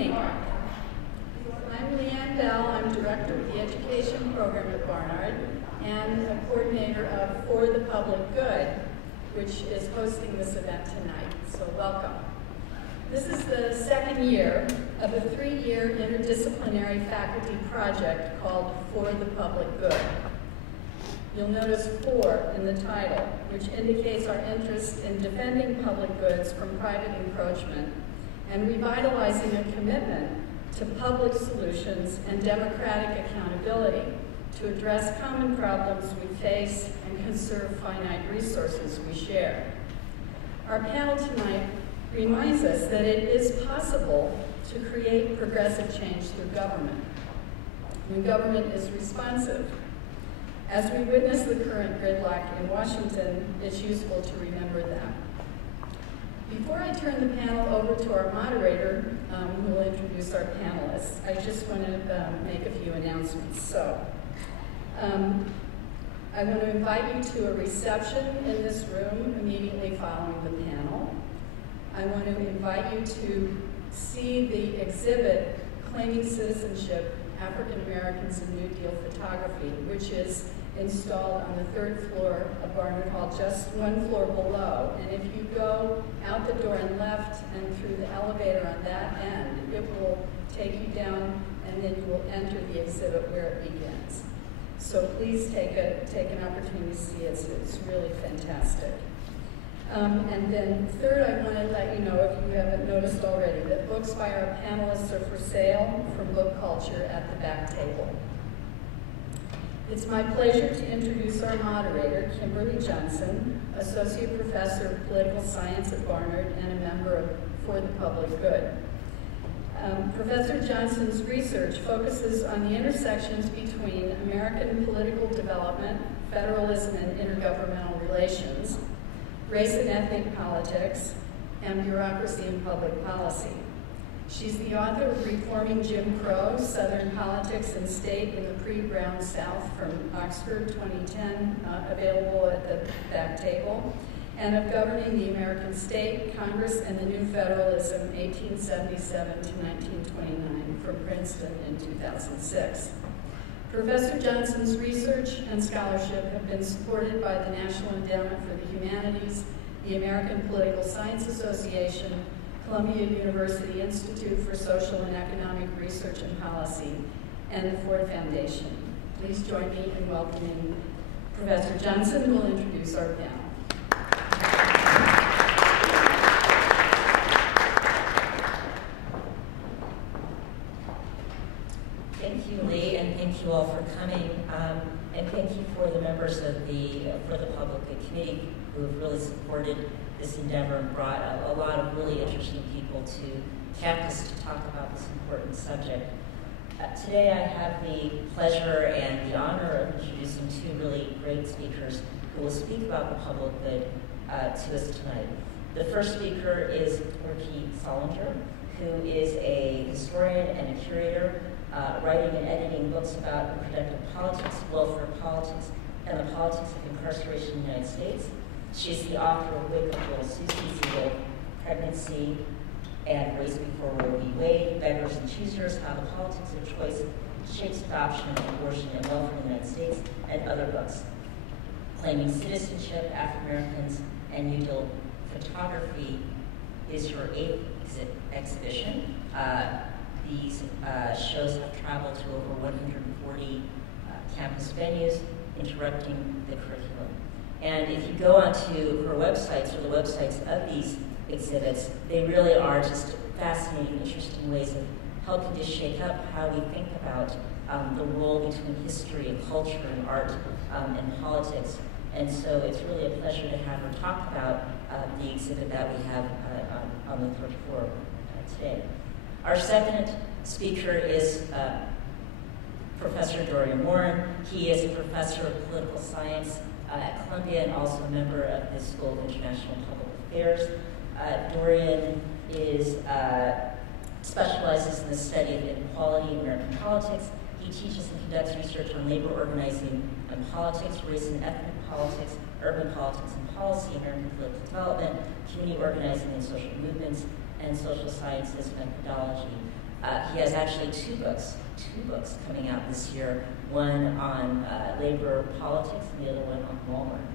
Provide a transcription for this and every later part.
evening. I'm Leanne Bell. I'm Director of the Education Program at Barnard and a coordinator of For the Public Good, which is hosting this event tonight, so welcome. This is the second year of a 3-year interdisciplinary faculty project called For the Public Good. You'll notice 4 in the title, which indicates our interest in defending public goods from private encroachment and revitalizing a commitment to public solutions and democratic accountability to address common problems we face and conserve finite resources we share. Our panel tonight reminds us that it is possible to create progressive change through government, when government is responsive. As we witness the current gridlock in Washington, it's useful to remember that. Before I turn the panel over to our moderator, who will introduce our panelists, I just want to make a few announcements. So, I want to invite you to a reception in this room immediately following the panel. I want to invite you to see the exhibit, Claiming Citizenship, African Americans in New Deal Photography, which is installed on the 3rd floor of Barnard Hall, just 1 floor below. And if you go out the door and left and through the elevator on that end, it will take you down and then you will enter the exhibit where it begins. So please take an opportunity to see it. It's really fantastic. And then third, I want to let you know, if you haven't noticed already, that books by our panelists are for sale from Book Culture at the back table. It's my pleasure to introduce our moderator, Kimberley Johnson, Associate Professor of Political Science at Barnard and a member of For the Public Good. Professor Johnson's research focuses on the intersections between American political development, federalism and intergovernmental relations, race and ethnic politics, and bureaucracy and public policy. She's the author of Reforming Jim Crow, Southern Politics and State in the Pre-Brown South from Oxford 2010, available at the back table, and of Governing the American State, Congress, and the New Federalism, 1877 to 1929, from Princeton in 2006. Professor Johnson's research and scholarship have been supported by the National Endowment for the Humanities, the American Political Science Association, Columbia University Institute for Social and Economic Research and Policy, and the Ford Foundation. Please join me in welcoming Professor Johnson, who will introduce our panel. Thank you, Lee, and thank you all for coming. And thank you for the members of For the Public Good Committee who have really supported this endeavor and brought a lot of really interesting people to campus to talk about this important subject. Today I have the pleasure and the honor of introducing 2 really great speakers who will speak about the public good to us tonight. The first speaker is Rickie Solinger, who is a historian and a curator, writing and editing books about reproductive politics, welfare politics, and the politics of incarceration in the United States. She's the author of Wake Up Little Susie, Pregnancy and Race Before Roe v. Wade, Beggars and Choosers, How the Politics of Choice Shapes Adoption, Abortion, and Welfare in the United States, and other books. Claiming Citizenship, African Americans, and New Deal Photography is her 8th exhibition. These shows have traveled to over 140 campus venues, interrupting the curriculum. And if you go onto her websites or the websites of these exhibits, they really are just fascinating, interesting ways of helping to shake up how we think about the role between history and culture and art and politics. And so it's really a pleasure to have her talk about the exhibit that we have on the 3rd floor today. Our second speaker is Professor Dorian Warren. He is a professor of political science at Columbia and also a member of the School of International Public Affairs. Dorian specializes in the study of inequality in American politics. He teaches and conducts research on labor organizing and politics, race and ethnic politics, urban politics and policy, American political development, community organizing and social movements, and social sciences methodology. He has actually two books coming out this year, one on labor politics and the other one on Walmart,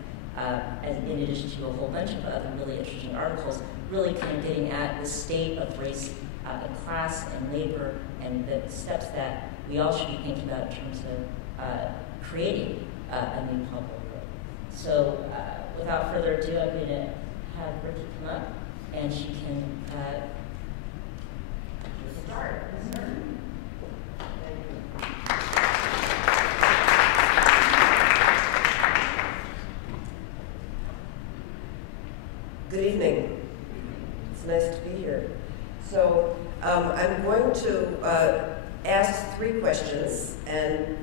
and in addition to a whole bunch of other really interesting articles, really kind of getting at the state of race and class and labor and the steps that we all should be thinking about in terms of creating a new public good. So without further ado, I'm going to have Rickie come up and she can start. Good evening. It's nice to be here. So I'm going to ask 3 questions, and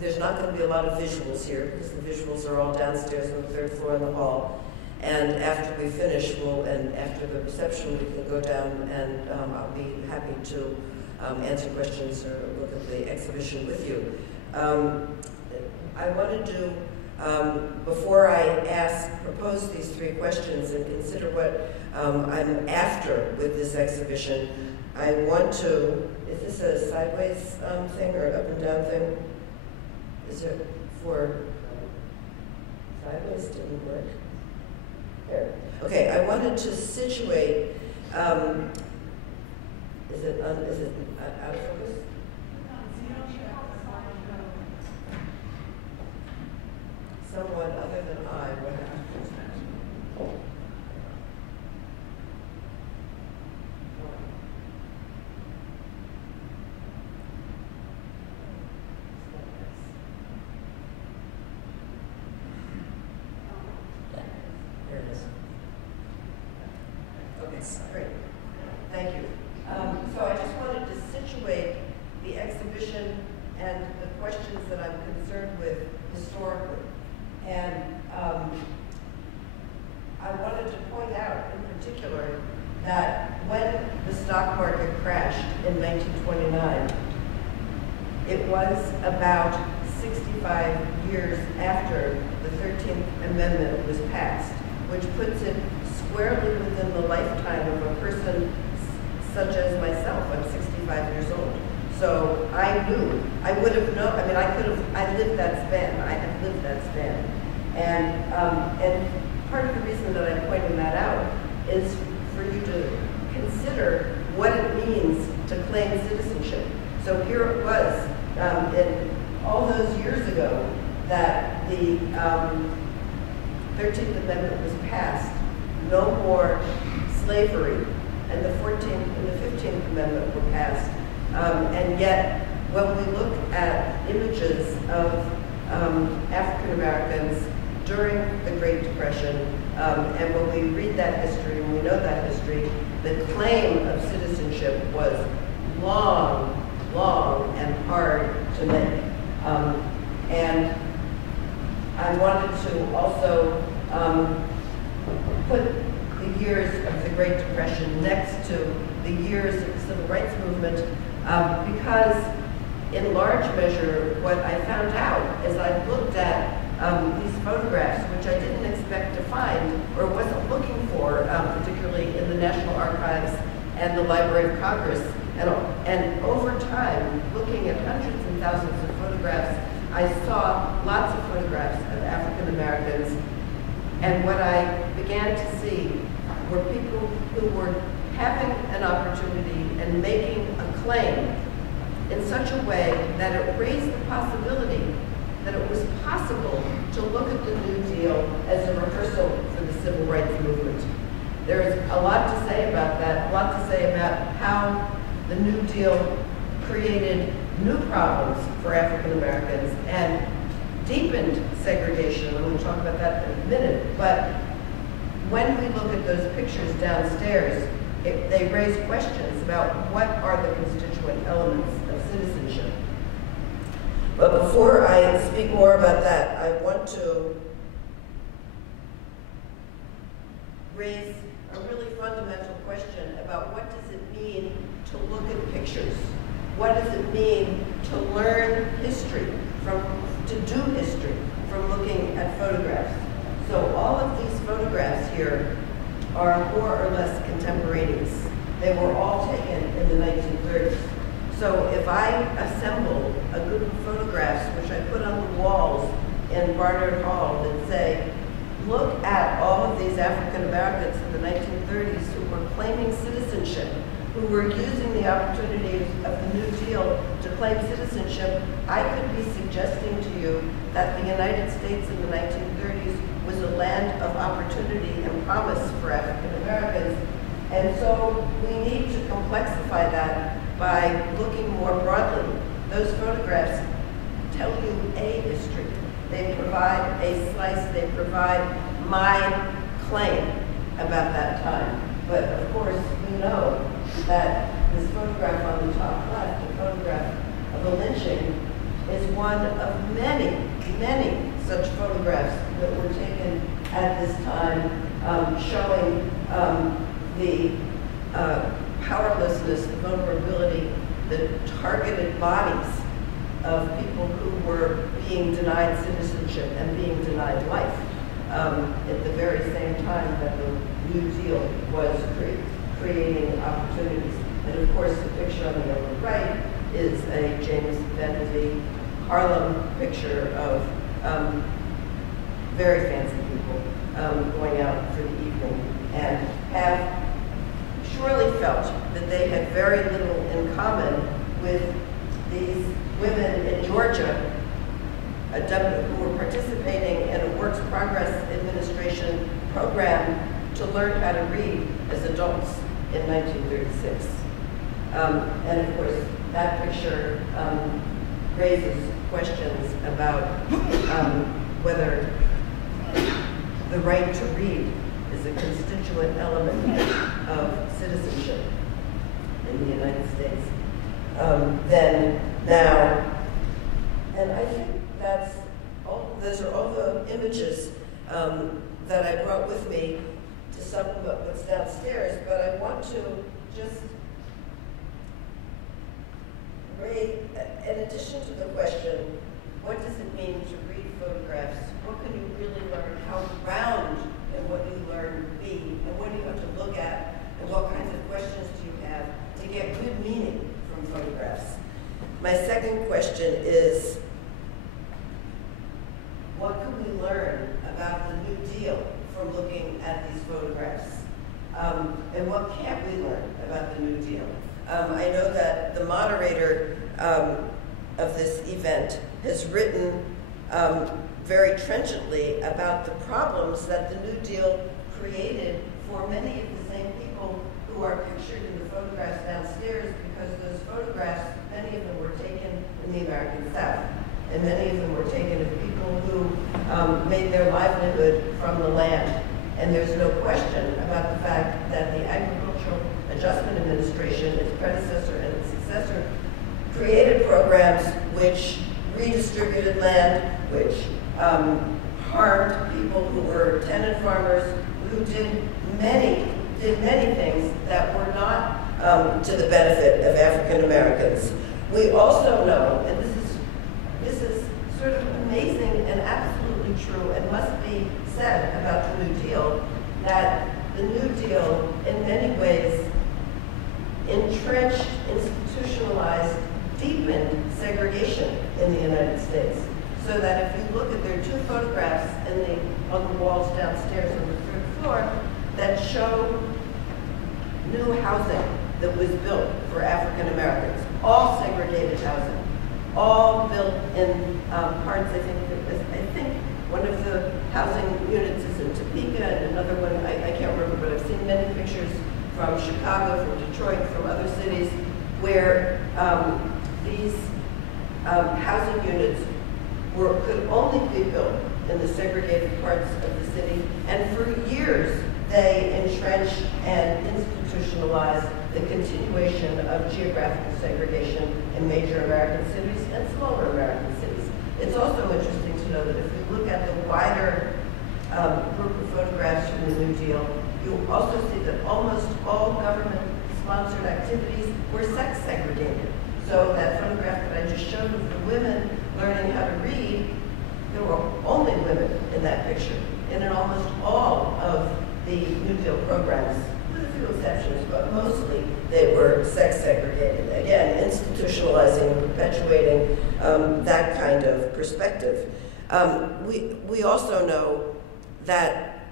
there's not going to be a lot of visuals here because the visuals are all downstairs on the 3rd floor in the hall. And after we finish, and after the reception, we can go down and I'll be happy to answer questions or look at the exhibition with you. I wanted to, before I propose these 3 questions and consider what I'm after with this exhibition, I want to, is this a sideways thing or an up and down thing? Is it for, sideways didn't work? There. Okay, I wanted to situate, is it out of focus? Someone other than I would have to. Great. Thank you. So I just wanted to situate the exhibition and the questions that I'm concerned with historically. And I wanted to point out in particular that when the stock market crashed in 1929, it was about 65 years after the 13th Amendment was passed, which puts it squarely within the lifetime of a person such as myself. I'm 65 years old. So I knew, I would have known, I mean, I lived that span. I have lived that span. And part of the reason that I'm pointing that out is for you to consider what it means to claim citizenship. So here it was, in all those years ago, that the 13th Amendment was passed. No more slavery, and the 14th and the 15th Amendment were passed. And yet, when we look at images of African Americans during the Great Depression, and when we read that history and we know that history, the claim of citizenship was long, long and hard to make. And I wanted to also put the years of the Great Depression next to the years of the Civil Rights Movement because in large measure what I found out as I looked at these photographs, which I didn't expect to find or wasn't looking for, particularly in the National Archives and the Library of Congress, and over time, looking at hundreds and thousands of photographs, I saw lots of photographs of African Americans. And what I began to see were people who were having an opportunity and making a claim in such a way that it raised the possibility that it was possible to look at the New Deal as a rehearsal for the Civil Rights Movement. There's a lot to say about that, a lot to say about how the New Deal created new problems for African Americans and deepened segregation. I'm going to talk about that in a minute. But when we look at those pictures downstairs, they raise questions about what are the constituent elements of citizenship. But before I speak more about that, I want to raise a really fundamental question about what does it mean to look at pictures? What does it mean to learn history, to do history from looking at photographs? So all of these photographs here are more or less contemporaneous. They were all taken in the 1930s. So if I assemble a group of photographs, which I put on the walls in Barnard Hall that say, look at all of these African Americans in the 1930s who were claiming citizenship, who were using the opportunities of the New Deal to claim citizenship, I could be suggesting to you that the United States in the 1930s was a land of opportunity and promise for African Americans. And so we need to complexify that by looking more broadly. Those photographs tell you a history. They provide a slice, they provide my claim about that time. But of course, we know that this photograph on the top left, a photograph of a lynching, is one of many, many such photographs that were taken at this time, showing the powerlessness, the vulnerability, the targeted bodies of people who were being denied citizenship and being denied life at the very same time that the New Deal was creating opportunities. And of course, the picture on the upper right is a James Kennedy Harlem picture of very fancy people going out for the evening, and have surely felt that they had very little in common with these women in Georgia who were participating in a Works Progress Administration program to learn how to read as adults in 1936. And of course, that picture raises questions about whether the right to read is a constituent element of citizenship in the United States then, now. And I think those are all the images that I brought with me to supplement what's downstairs, but I want to just raise, in addition to the question, what does it mean to read photographs? What can you really learn? How round and what you learn be? And what do you have to look at? And what kinds of questions do you have to get good meaning from photographs? My second question is, what can we learn about the New Deal from looking at these photographs? And what can't we learn about the New Deal? I know that the moderator of this event has written very trenchantly about the problems that the New Deal created for many of the same people who are pictured in the photographs downstairs, because those photographs, many of them were taken in the American South, and many of them were taken of people who made their livelihood from the land. And there's no question about the fact that the Agricultural Adjustment Administration, its predecessor and its successor, created programs which redistributed land, which harmed people who were tenant farmers, who did many things that were not to the benefit of African Americans. We also know, and this is sort of amazing and absolutely true and must be said about the New Deal, that the New Deal in many ways entrenched, institutionalized, deepened segregation in the United States. So that if you look at, there are two photographs on the walls downstairs on the third floor that show new housing that was built for African Americans, all segregated housing, all built in parts. I think one of the housing units is in Topeka, and another one, I can't remember, but I've seen many pictures from Chicago, from Detroit, from other cities, where these housing units could only be built in the segregated parts of the city, and for years they entrenched and institutionalized the continuation of geographical segregation in major American cities and smaller American cities. It's also interesting to know that if you look at the wider group of photographs from the New Deal, you also see that almost all government-sponsored activities were sex segregated. So that photograph that I just showed of the women learning how to read, there were only women in that picture. And in almost all of the New Deal programs, with a few exceptions, but mostly they were sex segregated. Again, institutionalizing and perpetuating that kind of perspective. We also know that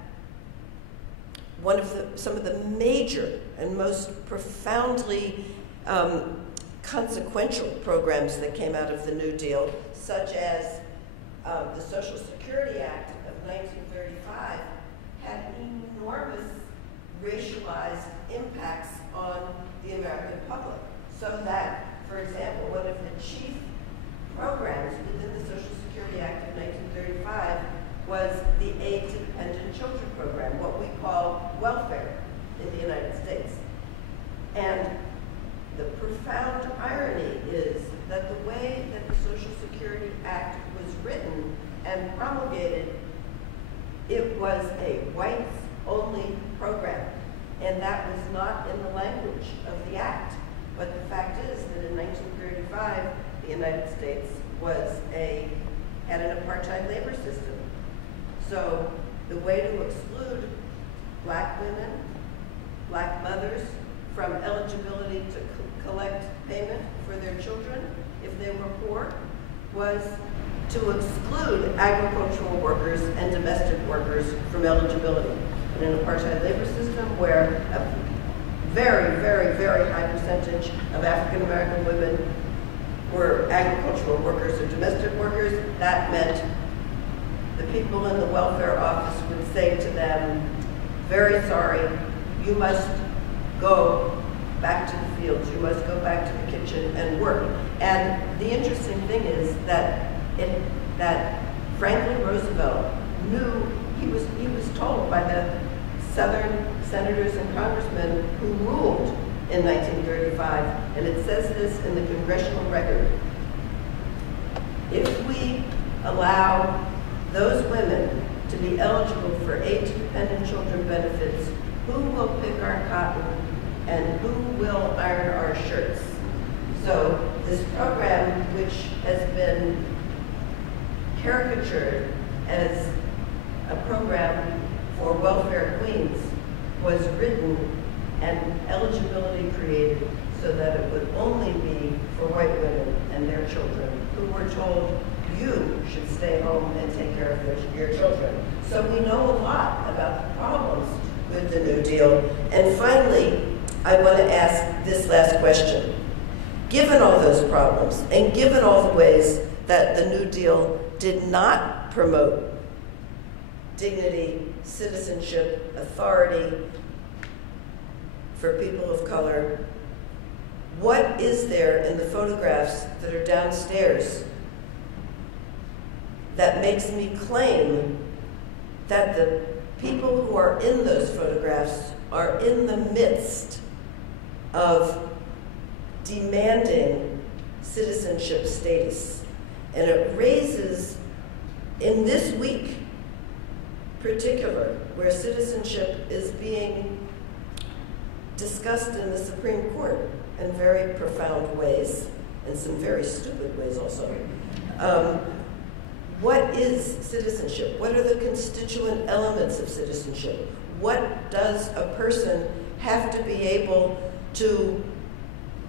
some of the major and most profoundly consequential programs that came out of the New Deal, such as the Social Security Act of 1935, had enormous racialized impacts on the American public. So that, for example, one of the chief programs within the Social Security Act of 1935 was the Aid to Dependent Children program, what we call welfare in the United States. And the profound irony is that the way that the Social Security Act was written and promulgated, it was a whites-only program, and that was not in the language of the act. But the fact is that in 1935, the United States had an apartheid labor system. So the way to exclude black women, black mothers from eligibility to collect payment for their children if they were poor was to exclude agricultural workers and domestic workers from eligibility. In an apartheid labor system where a very, very, very high percentage of African American women were agricultural workers or domestic workers, that meant the people in the welfare office would say to them, very sorry, you must go back to the fields, you must go back to the kitchen and work. And the interesting thing is that Franklin Roosevelt knew, he was told by the Southern senators and congressmen who ruled in 1935, and it says this in the congressional record. If we allow those women to be eligible for Aid to Dependent Children benefits, who will pick our cotton and who will iron our shirts? So this program, which has been caricatured as a program for welfare queens, was written and eligibility created so that it would only be for white women and their children who were told, you should stay home and take care of your children. So we know a lot about the problems with the New Deal. And finally, I want to ask this last question. Given all those problems, and given all the ways that the New Deal did not promote dignity, citizenship, authority for people of color, what is there in the photographs that are downstairs that makes me claim that the people who are in those photographs are in the midst of demanding citizenship status? And it raises, in this week particular, where citizenship is being discussed in the Supreme Court in very profound ways, and some very stupid ways also. What is citizenship? What are the constituent elements of citizenship? What does a person have to be able to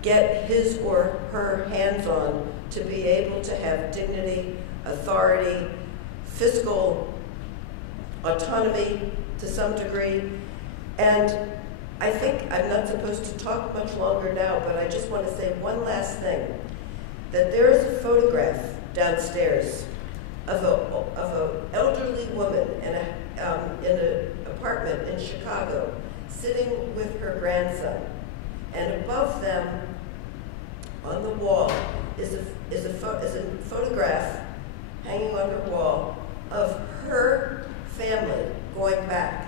get his or her hands on to be able to have dignity, authority, fiscal autonomy to some degree? And I think I'm not supposed to talk much longer now, but I just want to say one last thing, that there is a photograph downstairs of an elderly woman in an apartment in Chicago, sitting with her grandson. And above them, on the wall, is a photograph hanging on her wall of her family going back.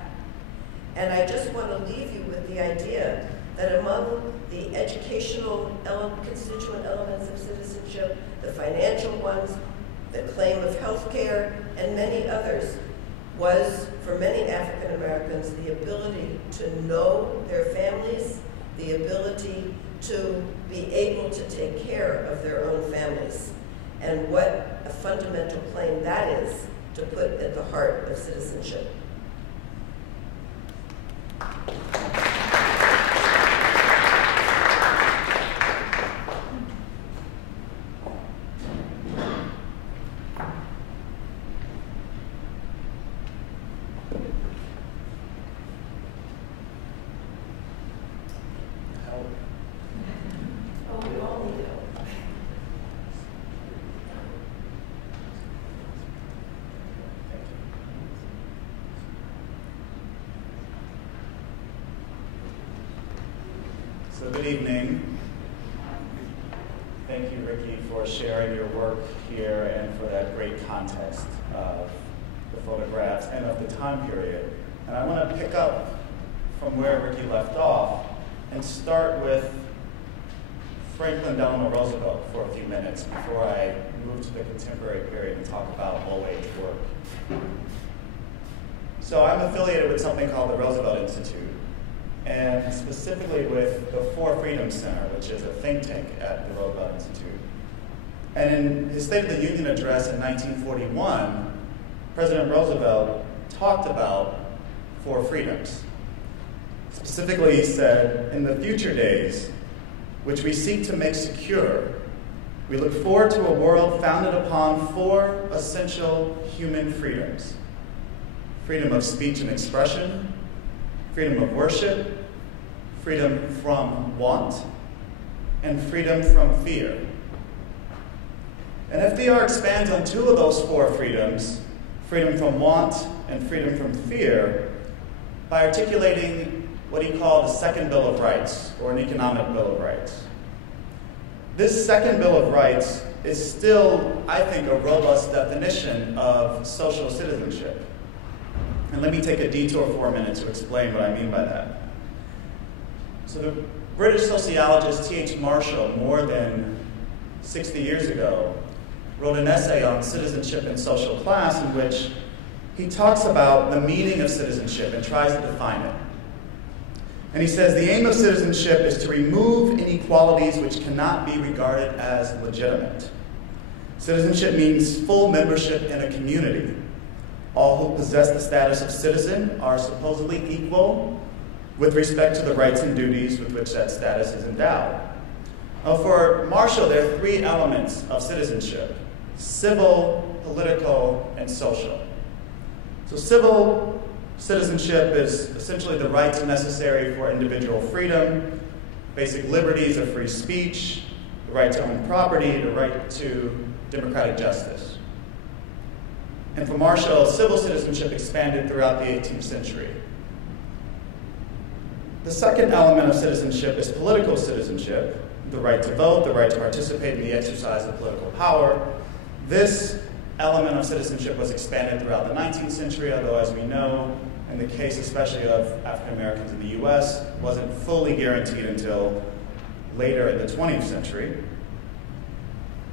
And I just want to leave you with the idea that among the educational constituent elements of citizenship, the financial ones, the claim of health care, and many others, was, for many African Americans, the ability to know their families, the ability to be able to take care of their own families. And what a fundamental claim that is to put at the heart of citizenship. So good evening. Thank you, Rickie, for sharing your work here and for that great context of the photographs and of the time period. And I want to pick up from where Rickie left off and start with Franklin Delano Roosevelt for a few minutes before I move to the contemporary period and talk about old-age work. So I'm affiliated with something called the Roosevelt Institute, and specifically with the Four Freedoms Center, which is a think tank at the Roosevelt Institute. And in his State of the Union address in 1941, President Roosevelt talked about four freedoms. Specifically, he said, "In the future days, which we seek to make secure, we look forward to a world founded upon four essential human freedoms: freedom of speech and expression, freedom of worship, freedom from want, and freedom from fear." And FDR expands on two of those four freedoms, freedom from want and freedom from fear, by articulating what he called a second Bill of Rights, or an economic Bill of Rights. This second Bill of Rights is still, I think, a robust definition of social citizenship. And let me take a detour for a minute to explain what I mean by that. So the British sociologist T.H. Marshall, more than 60 years ago, wrote an essay on citizenship and social class in which he talks about the meaning of citizenship and tries to define it. And he says, the aim of citizenship is to remove inequalities which cannot be regarded as legitimate. Citizenship means full membership in a community. All who possess the status of citizen are supposedly equal with respect to the rights and duties with which that status is endowed. Now, for Marshall, there are three elements of citizenship: civil, political, and social. So civil citizenship is essentially the rights necessary for individual freedom, basic liberties of free speech, the right to own property, the right to democratic justice. And for Marshall, civil citizenship expanded throughout the 18th century. The second element of citizenship is political citizenship, the right to vote, the right to participate in the exercise of political power. This element of citizenship was expanded throughout the 19th century, although, as we know, in the case especially of African Americans in the US, wasn't fully guaranteed until later in the 20th century.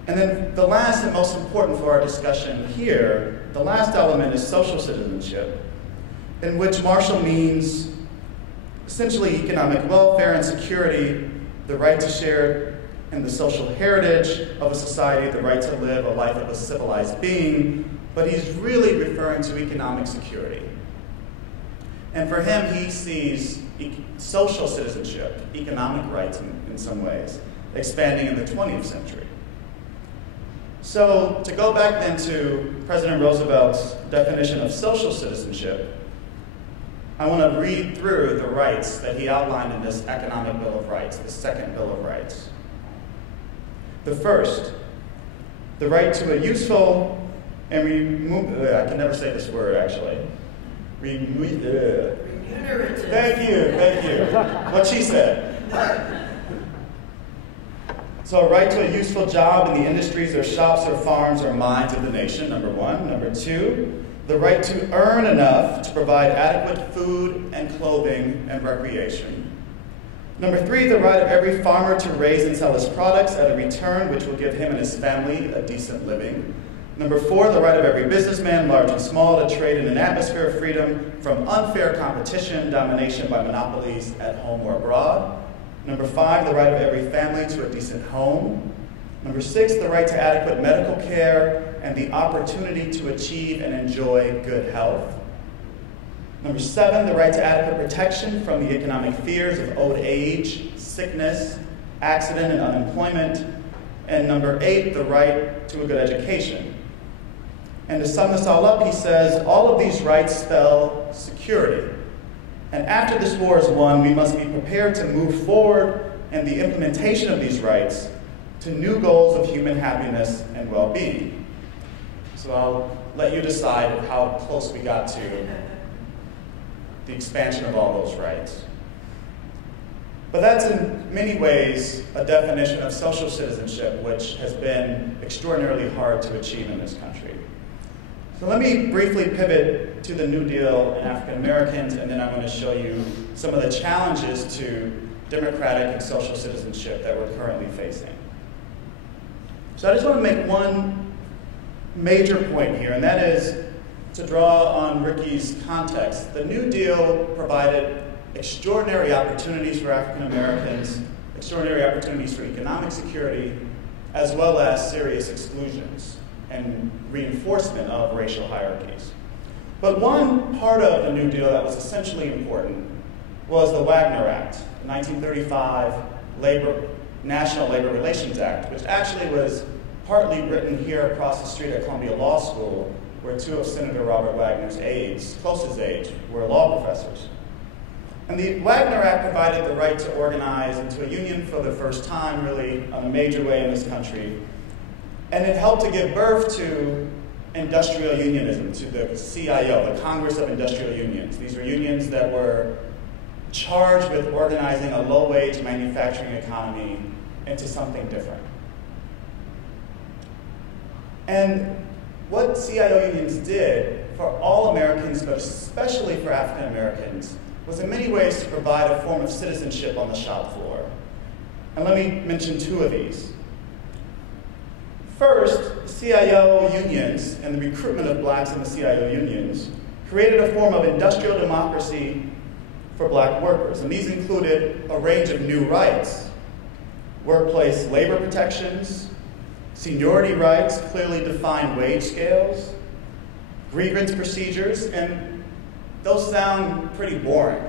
And then the last and most important for our discussion here, the last element is social citizenship, in which Marshall means essentially economic welfare and security, the right to share in the social heritage of a society, the right to live a life of a civilized being, but he's really referring to economic security. And for him, he sees social citizenship, economic rights in some ways, expanding in the 20th century. So to go back then to President Roosevelt's definition of social citizenship, I want to read through the rights that he outlined in this economic Bill of Rights, the second Bill of Rights. The first, the right to a useful and I can never say this word actually. Remunerative. Thank you. What she said. So a right to a useful job in the industries or shops or farms or mines of the nation, number one. Number two, the right to earn enough to provide adequate food and clothing and recreation. Number three, the right of every farmer to raise and sell his products at a return which will give him and his family a decent living. Number four, the right of every businessman, large and small, to trade in an atmosphere of freedom from unfair competition, domination by monopolies at home or abroad. Number five, the right of every family to a decent home. Number six, the right to adequate medical care and the opportunity to achieve and enjoy good health. Number seven, the right to adequate protection from the economic fears of old age, sickness, accident, and unemployment. And number eight, the right to a good education. And to sum this all up, he says, all of these rights spell security. And after this war is won, we must be prepared to move forward in the implementation of these rights to new goals of human happiness and well-being. So I'll let you decide how close we got to the expansion of all those rights. But that's in many ways a definition of social citizenship, which has been extraordinarily hard to achieve in this country. So let me briefly pivot to the New Deal and African Americans, and then I'm going to show you some of the challenges to democratic and social citizenship that we're currently facing. So I just want to make one major point here, and that is to draw on Rickie's context. The New Deal provided extraordinary opportunities for African Americans, extraordinary opportunities for economic security, as well as serious exclusions and reinforcement of racial hierarchies. But one part of the New Deal that was essentially important was the Wagner Act, the 1935 National Labor Relations Act, which actually was partly written here across the street at Columbia Law School, where two of Senator Robert Wagner's aides, closest aides, were law professors. And the Wagner Act provided the right to organize into a union for the first time, really, in a major way in this country. And it helped to give birth to industrial unionism, to the CIO, the Congress of Industrial Unions. These were unions that were charged with organizing a low-wage manufacturing economy into something different. And what CIO unions did for all Americans, but especially for African Americans, was in many ways to provide a form of citizenship on the shop floor. And let me mention two of these. First, CIO unions and the recruitment of blacks in the CIO unions created a form of industrial democracy for black workers. And these included a range of new rights: workplace labor protections, seniority rights, clearly defined wage scales, grievance procedures, and those sound pretty boring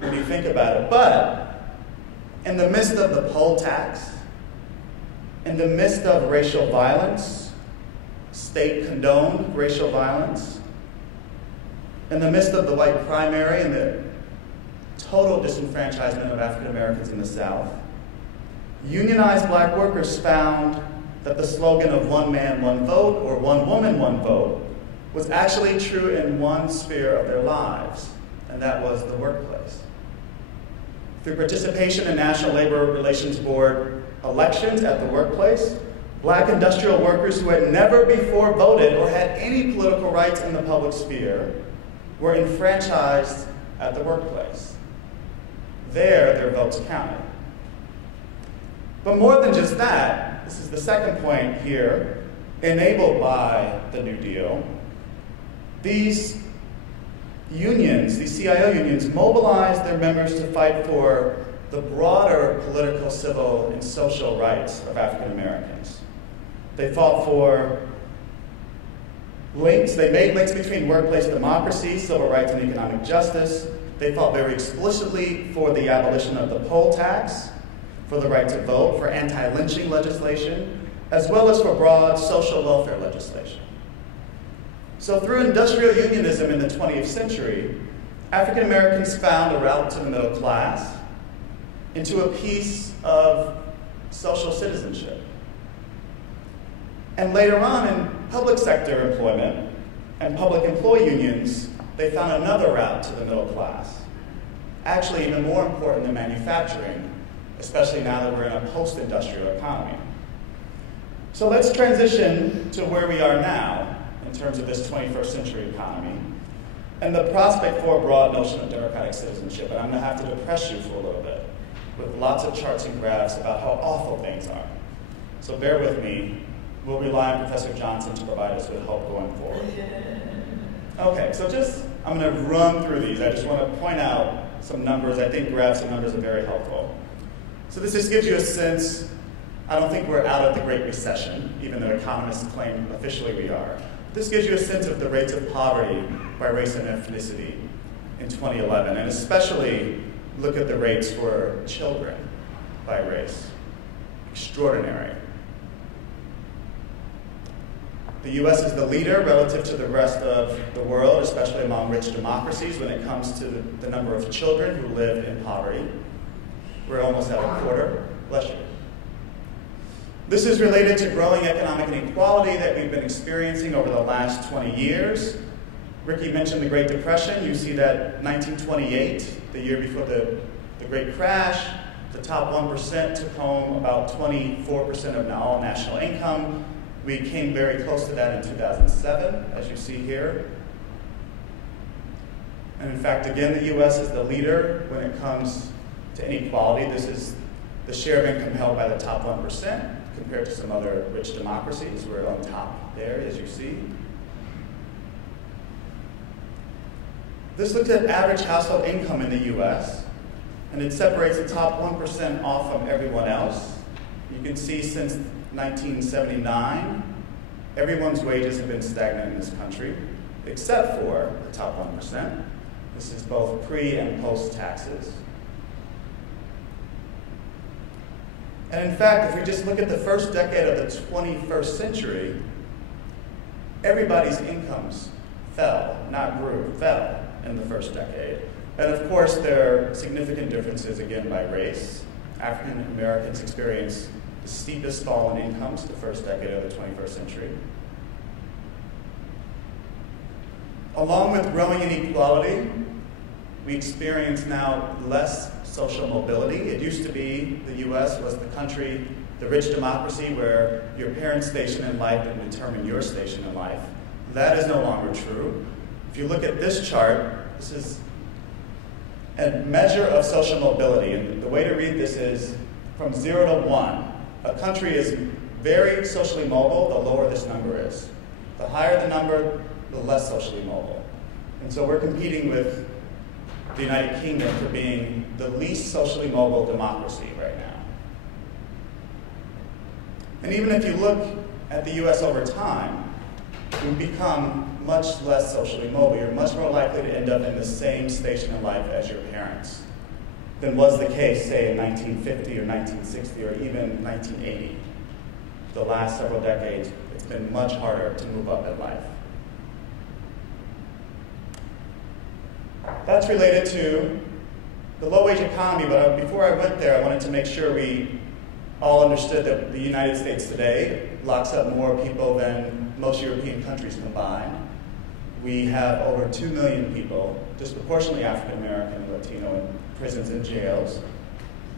when you think about it. But in the midst of the poll tax, in the midst of racial violence, state-condoned racial violence, in the midst of the white primary and the total disenfranchisement of African Americans in the South, unionized black workers found that the slogan of one man, one vote, or one woman, one vote, was actually true in one sphere of their lives, and that was the workplace. Through participation in National Labor Relations Board elections at the workplace, black industrial workers who had never before voted or had any political rights in the public sphere were enfranchised at the workplace. There, their votes counted. But more than just that, this is the second point here, enabled by the New Deal, these unions, these CIO unions, mobilized their members to fight for the broader political, civil, and social rights of African Americans. They fought for links, they made links between workplace democracy, civil rights, and economic justice. They fought very explicitly for the abolition of the poll tax, for the right to vote, for anti-lynching legislation, as well as for broad social welfare legislation. So through industrial unionism in the 20th century, African Americans found a route to the middle class into a piece of social citizenship. And later on in public sector employment and public employee unions, they found another route to the middle class. Actually, even more important than manufacturing, especially now that we're in a post-industrial economy. So let's transition to where we are now in terms of this 21st century economy and the prospect for a broad notion of democratic citizenship. And I'm going to have to depress you for a little bit with lots of charts and graphs about how awful things are. So bear with me. We'll rely on Professor Johnson to provide us with hope going forward. Okay, so I'm going to run through these. I just want to point out some numbers. I think graphs and numbers are very helpful. So this just gives you a sense. I don't think we're out of the Great Recession, even though economists claim officially we are. This gives you a sense of the rates of poverty by race and ethnicity in 2011, and especially look at the rates for children by race. Extraordinary. The US is the leader relative to the rest of the world, especially among rich democracies, when it comes to the number of children who live in poverty. We're almost at a quarter. Bless you. This is related to growing economic inequality that we've been experiencing over the last 20 years. Rickie mentioned the Great Depression. You see that 1928, the year before the the Great Crash, the top 1% took home about 24% of all national income. We came very close to that in 2007, as you see here. And in fact, again, the U.S. is the leader when it comes to inequality. This is the share of income held by the top 1% compared to some other rich democracies. We're on top there, as you see. This looks at average household income in the U.S., and it separates the top 1% off from everyone else. You can see since 1979, everyone's wages have been stagnant in this country, except for the top 1%. This is both pre and post taxes. And in fact, if we just look at the first decade of the 21st century, everybody's incomes fell, not grew, fell in the first decade. And of course, there are significant differences, again, by race. African Americans experienced the steepest fall in incomes the first decade of the 21st century. Along with growing inequality, we experience now less social mobility. It used to be the U.S. was the country, the rich democracy where your parents' station in life would determine your station in life. That is no longer true. If you look at this chart, this is a measure of social mobility. And the way to read this is from 0 to 1. A country is very socially mobile, the lower this number is. The higher the number, the less socially mobile. And so we're competing with the United Kingdom for being the least socially mobile democracy right now. And even if you look at the U.S. over time, we've become much less socially mobile. You're much more likely to end up in the same station in life as your parents than was the case, say, in 1950 or 1960 or even 1980. The last several decades, it's been much harder to move up in life. That's related to the low-wage economy, but before I went there, I wanted to make sure we all understood that the United States today locks up more people than most European countries combined. We have over 2 million people, disproportionately African American and Latino, in prisons and jails.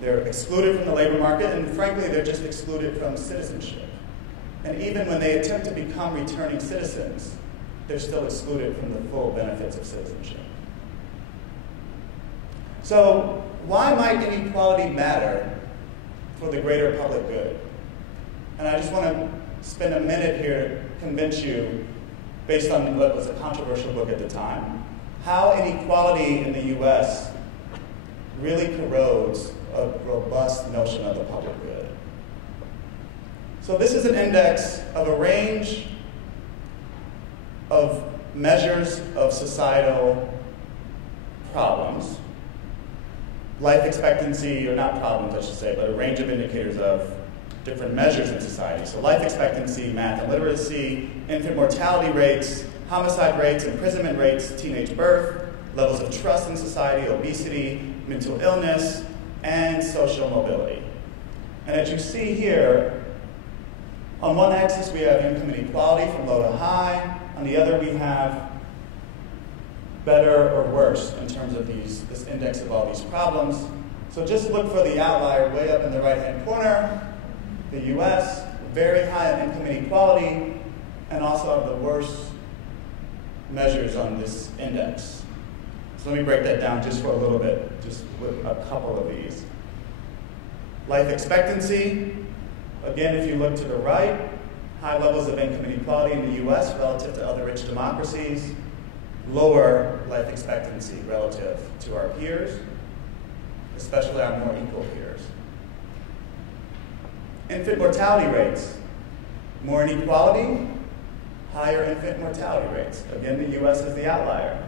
They're excluded from the labor market, and frankly, they're just excluded from citizenship. And even when they attempt to become returning citizens, they're still excluded from the full benefits of citizenship. So why might inequality matter for the greater public good? And I just want to spend a minute here to convince you, based on what was a controversial book at the time, how inequality in the U.S. really corrodes a robust notion of the public good. So this is an index of a range of measures of societal problems. Life expectancy, or not problems, I should say, but a range of indicators of different measures in society. So life expectancy, math and literacy, infant mortality rates, homicide rates, imprisonment rates, teenage birth, levels of trust in society, obesity, mental illness, and social mobility. And as you see here, on one axis we have income inequality from low to high. On the other we have better or worse in terms of this index of all these problems. So just look for the outlier way up in the right-hand corner. The U.S., very high on income inequality, and also have the worst measures on this index. So let me break that down just for a little bit, just with a couple of these. Life expectancy, again, if you look to the right, high levels of income inequality in the U.S. relative to other rich democracies, lower life expectancy relative to our peers, especially our more equal peers. Infant mortality rates, more inequality, higher infant mortality rates. Again, the U.S. is the outlier,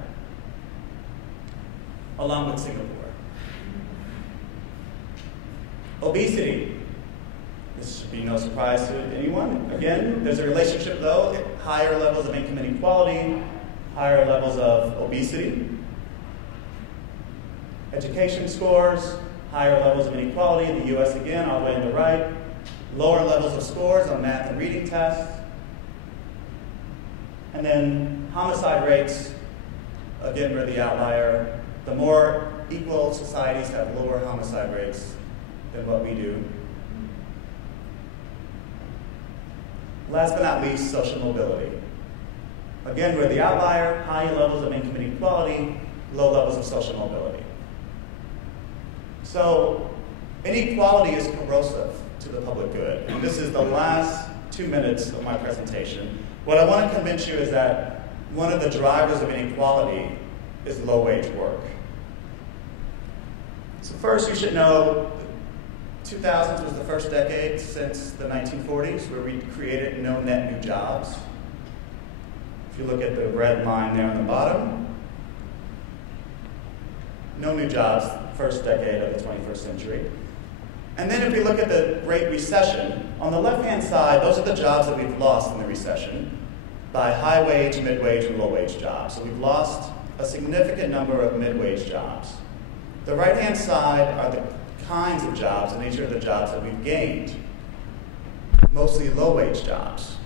along with Singapore. Obesity. This should be no surprise to anyone. Again, there's a relationship, though, higher levels of income inequality, higher levels of obesity. Education scores, higher levels of inequality in the U.S. again, all the way on the right. Lower levels of scores on math and reading tests. And then homicide rates, again, we're the outlier. The more equal societies have lower homicide rates than what we do. Last but not least, social mobility. Again, we're the outlier, high levels of income inequality, low levels of social mobility. So, inequality is corrosive to the public good. And this is the last 2 minutes of my presentation. What I want to convince you is that one of the drivers of inequality is low-wage work. So first, you should know 2000s was the first decade since the 1940s where we created no net new jobs. If you look at the red line there on the bottom, no new jobs, first decade of the 21st century. And then if we look at the Great Recession, on the left-hand side, those are the jobs that we've lost in the recession by high-wage, mid-wage, and low-wage jobs. So we've lost a significant number of mid-wage jobs. The right-hand side are the kinds of jobs, the nature of the jobs that we've gained, mostly low-wage jobs.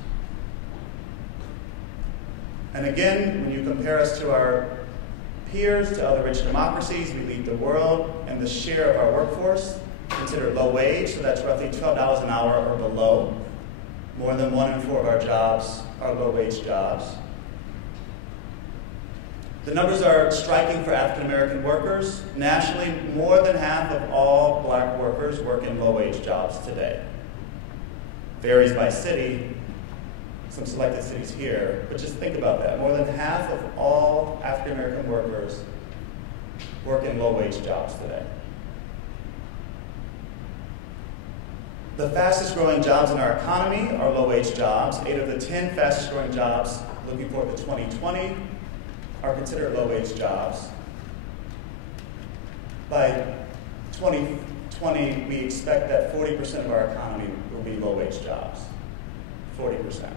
And again, when you compare us to our peers, to other rich democracies, we lead the world, and the share of our workforce considered low wage, so that's roughly $12 an hour or below. More than 1 in 4 of our jobs are low-wage jobs. The numbers are striking for African American workers. Nationally, more than half of all black workers work in low-wage jobs today. Varies by city, some selected cities here, but just think about that. More than half of all African American workers work in low-wage jobs today. The fastest growing jobs in our economy are low-wage jobs. 8 of the 10 fastest growing jobs looking forward to 2020 are considered low-wage jobs. By 2020, we expect that 40% of our economy will be low-wage jobs. 40%.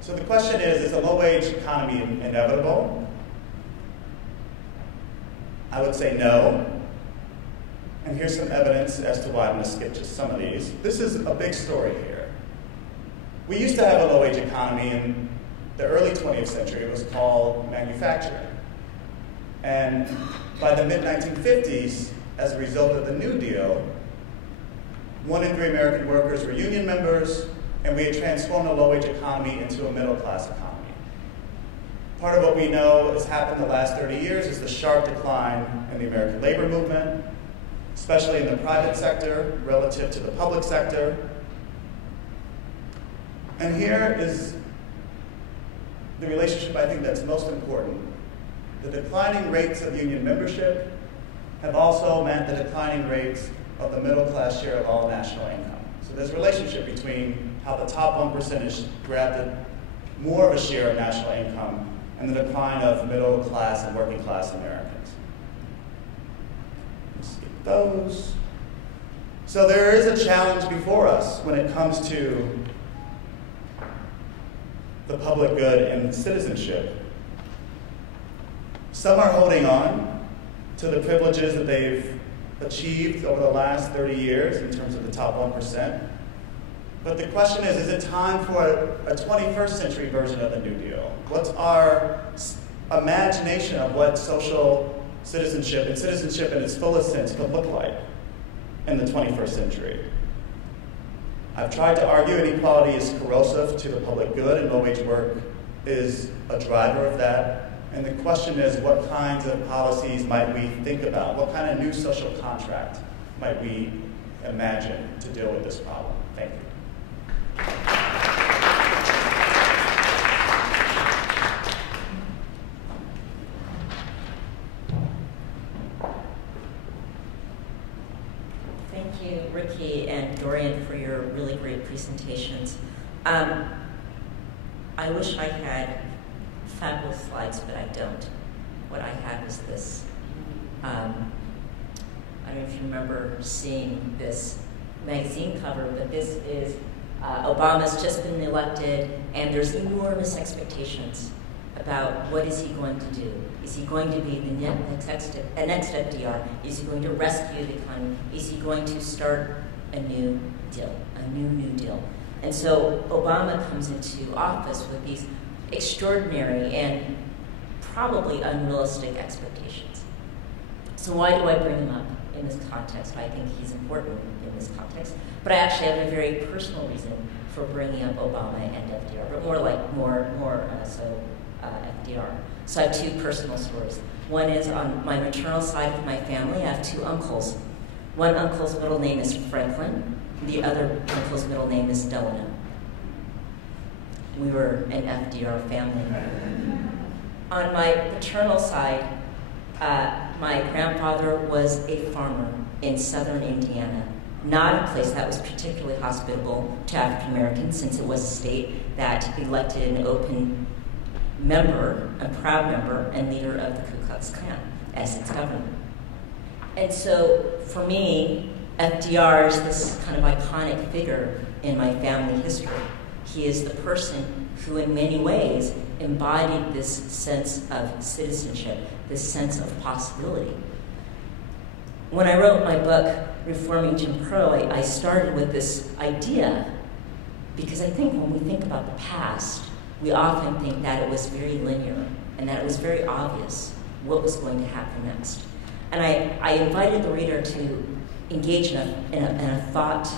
So the question is a low-wage economy inevitable? I would say no. And here's some evidence as to why. I'm going to skip just some of these. This is a big story here. We used to have a low-wage economy in the early 20th century. It was called manufacturing. And by the mid-1950s, as a result of the New Deal, 1 in 3 American workers were union members, and we had transformed a low-wage economy into a middle-class economy. Part of what we know has happened the last 30 years is the sharp decline in the American labor movement, especially in the private sector relative to the public sector. And here is the relationship I think that's most important. The declining rates of union membership have also meant the declining rates of the middle class share of all national income. So there's a relationship between how the top 1% has grabbed more of a share of national income and the decline of middle class and working class Americans. Those. So there is a challenge before us when it comes to the public good and citizenship. Some are holding on to the privileges that they've achieved over the last 30 years in terms of the top 1%. But the question is it time for a 21st century version of the New Deal? What's our imagination of what social citizenship and citizenship in its fullest sense could look like in the 21st century? I've tried to argue inequality is corrosive to the public good and low-wage work is a driver of that. And the question is, what kinds of policies might we think about? What kind of new social contract might we imagine to deal with this problem? Thank you. Thank you, Rickie and Dorian, for your really great presentations. I wish I had fabulous slides, but I don't. What I have is this. I don't know if you remember seeing this magazine cover, but this is Obama's just been elected, and there's enormous expectations about what is he going to do. Is he going to be the next FDR? Is he going to rescue the economy? Is he going to start a new deal, a new deal? And so Obama comes into office with these extraordinary and probably unrealistic expectations. So why do I bring him up in this context? I think he's important in this context. But I actually have a very personal reason for bringing up Obama and FDR, but more so FDR. So I have two personal stories. One is on my maternal side of my family. I have two uncles. One uncle's middle name is Franklin. The other uncle's middle name is Delano. We were an FDR family. On my paternal side, my grandfather was a farmer in southern Indiana, not a place that was particularly hospitable to African Americans, since it was a state that elected an open member, a proud member, and leader of the Ku Klux Klan as its governor. And so for me, FDR is this kind of iconic figure in my family history. He is the person who in many ways embodied this sense of citizenship, this sense of possibility. When I wrote my book, Reforming Jim Crow, I started with this idea because I think when we think about the past, we often think that it was very linear and that it was very obvious what was going to happen next. And I invited the reader to engage in a thought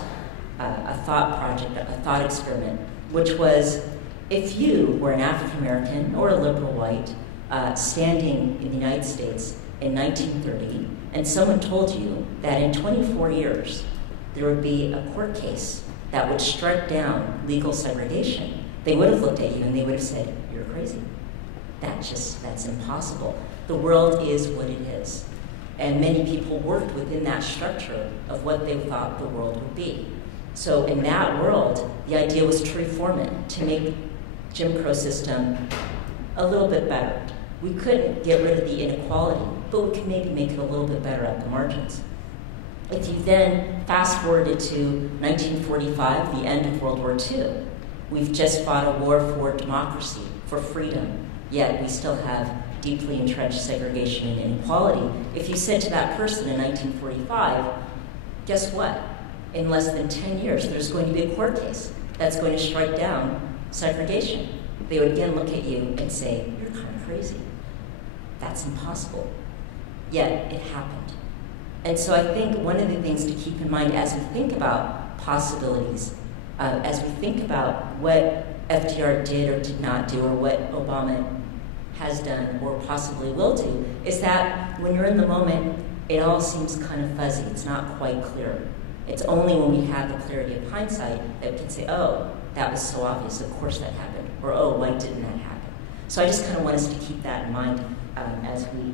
project, a thought experiment, which was if you were an African American or a liberal white standing in the United States in 1930, and someone told you that in 24 years there would be a court case that would strike down legal segregation, they would have looked at you and they would have said, "You're crazy. That's impossible. The world is what it is." And many people worked within that structure of what they thought the world would be. So in that world, the idea was to reform it, to make Jim Crow system a little bit better. We couldn't get rid of the inequality, but we could maybe make it a little bit better at the margins. If you then fast forwarded to 1945, the end of World War II, we've just fought a war for democracy, for freedom, yet we still have deeply entrenched segregation and inequality. If you said to that person in 1945, guess what? In less than 10 years, there's going to be a court case that's going to strike down segregation. They would again look at you and say, "You're kind of crazy. That's impossible." Yet it happened. And so I think one of the things to keep in mind as we think about possibilities, as we think about what FDR did or did not do, or what Obama has done or possibly will do, is that when you're in the moment, it all seems kind of fuzzy. It's not quite clear. It's only when we have the clarity of hindsight that we can say, "Oh, that was so obvious, of course that happened," or "Oh, why didn't that happen?" So I just kind of want us to keep that in mind as we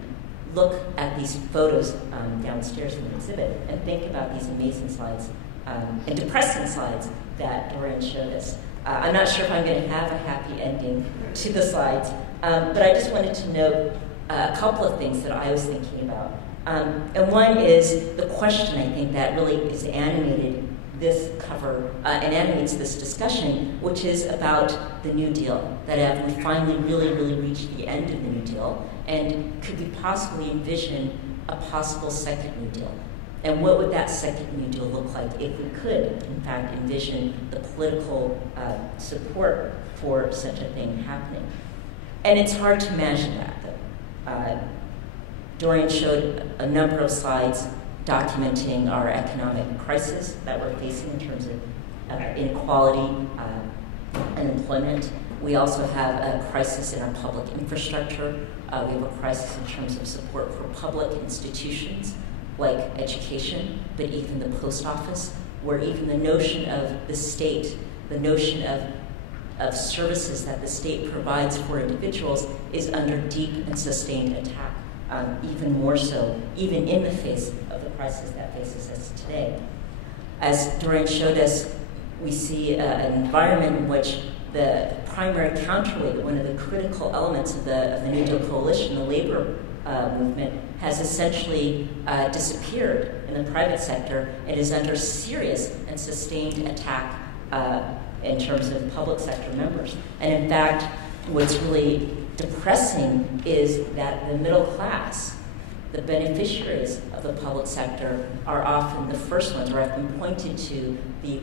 look at these photos downstairs in the exhibit and think about these amazing slides and depressing slides that Dorian showed us. I'm not sure if I'm going to have a happy ending to the slides, but I just wanted to note a couple of things that I was thinking about. And one is the question, I think, that really is animated this cover and animates this discussion, which is about the New Deal, that have we finally really reached the end of the New Deal, and could we possibly envision a possible second New Deal? And what would that second New Deal look like if we could, in fact, envision the political support for such a thing happening? And it's hard to imagine that, though. Dorian showed a number of slides documenting our economic crisis that we're facing in terms of inequality and employment. We also have a crisis in our public infrastructure. We have a crisis in terms of support for public institutions like education, but even the post office, where even the notion of the state, the notion of services that the state provides for individuals is under deep and sustained attack, even more so, even in the face of the crisis that faces us today. As Dorian showed us, we see an environment in which the primary counterweight, one of the critical elements of the New Deal coalition, the labor movement, has essentially disappeared in the private sector and is under serious and sustained attack in terms of public sector members. And in fact, what's really depressing is that the middle class, the beneficiaries of the public sector, are often the first ones, or have been pointed to the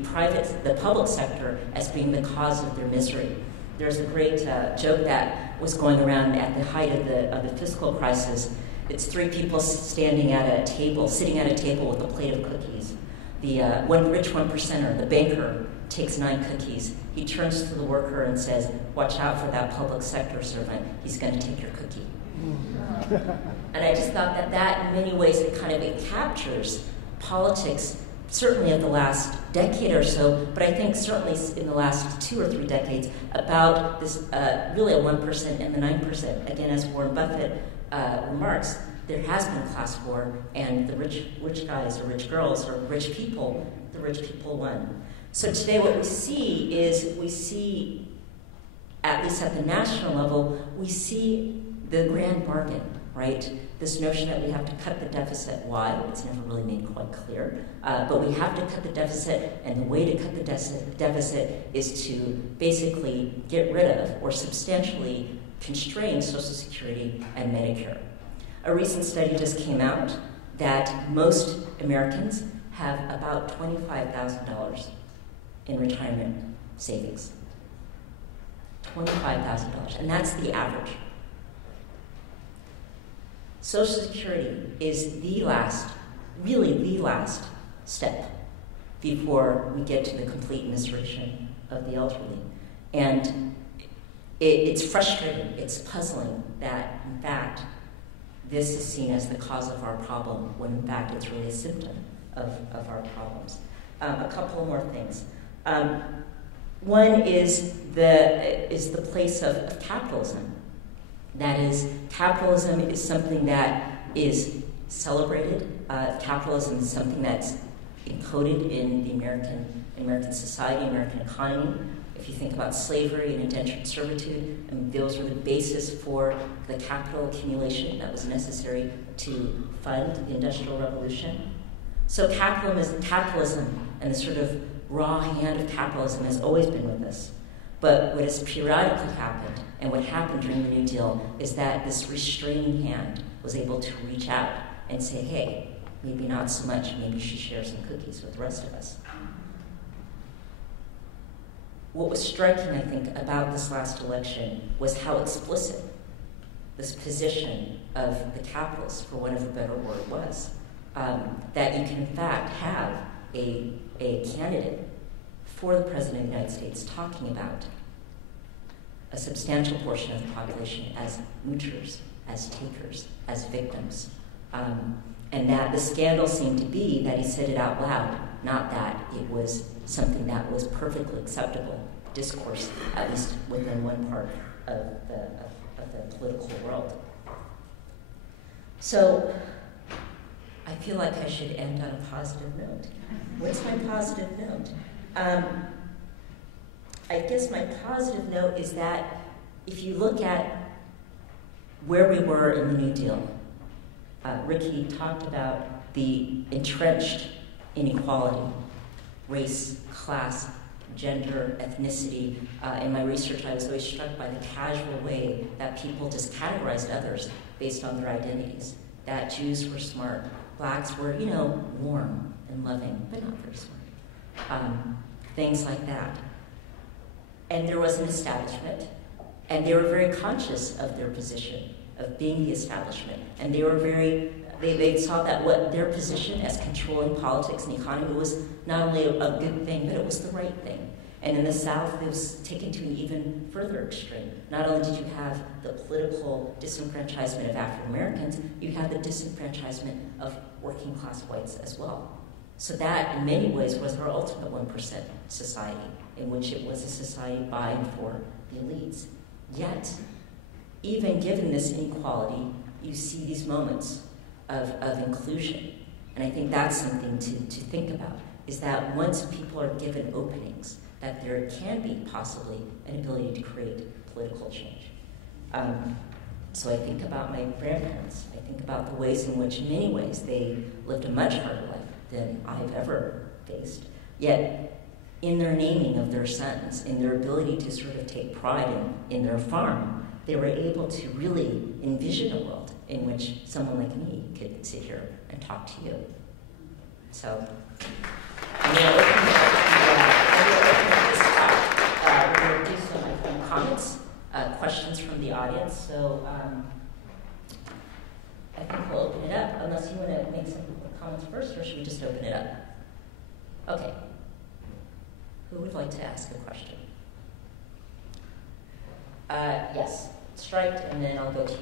public sector as being the cause of their misery. There's a great joke that was going around at the height of the fiscal crisis. It's three people sitting at a table with a plate of cookies. The one rich 1%er, the banker, takes 9 cookies. He turns to the worker and says, "Watch out for that public sector servant. He's going to take your cookie." And I just thought that in many ways it captures politics, certainly of the last decade or so, but I think certainly in the last 2 or 3 decades, about this really a 1% and the 9%. Again, as Warren Buffett remarks, there has been class war, and the rich guys or rich girls or rich people, the rich people won. So today what we see, at least at the national level, we see the grand bargain, right? This notion that we have to cut the deficit. Why? It's never really made quite clear. But we have to cut the deficit, and the way to cut the deficit is to basically get rid of or substantially constrain Social Security and Medicare. A recent study just came out that most Americans have about $25,000 in retirement savings. $25,000, and that's the average. Social Security is really the last step before we get to the complete evisceration of the elderly. And it's frustrating, it's puzzling that, in fact, this is seen as the cause of our problem, when in fact it's really a symptom of our problems. A couple more things. One is the place of capitalism. That is, capitalism is something that is celebrated. Capitalism is something that's encoded in the American society, American economy. If you think about slavery and indentured servitude, those were the basis for the capital accumulation that was necessary to fund the Industrial Revolution. So capitalism and the sort of raw hand of capitalism has always been with us. But what has periodically happened, and what happened during the New Deal, is that this restraining hand was able to reach out and say, hey, maybe not so much, maybe you should share some cookies with the rest of us. What was striking, I think, about this last election was how explicit this position of the capitalists, for want of a better word, was. That you can, in fact, have a candidate for the President of the United States talking about a substantial portion of the population as moochers, as takers, as victims. And that the scandal seemed to be that he said it out loud, not that it was something that was perfectly acceptable discourse, at least within one part of the political world. So I feel like I should end on a positive note. What's my positive note? I guess my positive note is that if you look at where we were in the New Deal, Rickie talked about the entrenched inequality, race, class, gender, ethnicity. In my research, I was always struck by the casual way that people just categorized others based on their identities. That Jews were smart, blacks were, warm and loving, but not very smart. Things like that. And there was an establishment, and they were very conscious of their position, of being the establishment. And they were they saw that what their position as controlling politics and economy was not only a good thing, but it was the right thing. And in the South, it was taken to an even further extreme. Not only did you have the political disenfranchisement of African Americans, you had the disenfranchisement of working class whites as well. So that, in many ways, was our ultimate 1% society, in which it was a society by and for the elites. Yet, even given this inequality, you see these moments of inclusion. And I think that's something to think about, is that once people are given openings, that there can be possibly an ability to create political change. So I think about my grandparents. I think about the ways in which, in many ways, they lived a much harder life than I've ever faced. Yet, in their naming of their sons, in their ability to sort of take pride in their farm, they were able to really envision a world in which someone like me could sit here and talk to you. So, I'm going to open up this talk. We're going to do some comments. make some comments first, or should we just open it up? Okay. Who would like to ask a question? Yes, striped, and then I'll go to you.